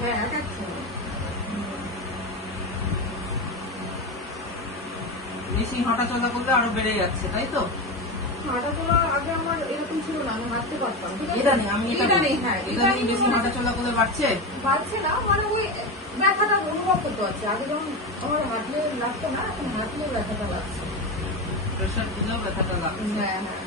হ্যাঁ এক এক সময় বেশি হাঁটা চলা করলে আরো বেড়ে যাচ্ছে, তাই তো? হাঁটাচলা আগে আমার এরকম ছিল না, আমি হাঁটতে পারতাম। ইদানিং আমি হ্যাঁ ইদানিং বেশি হাঁটা চলা করলে বাড়ছে না, মানে ওই ব্যথাটা অনুভব করতে পারছি। আগে যখন আমার হাঁটলে লাগতো না, এখন হাঁটলেও ব্যথাটা লাগছে। প্রেশার দিলেও ব্যথাটা লাগছে। হ্যাঁ হ্যাঁ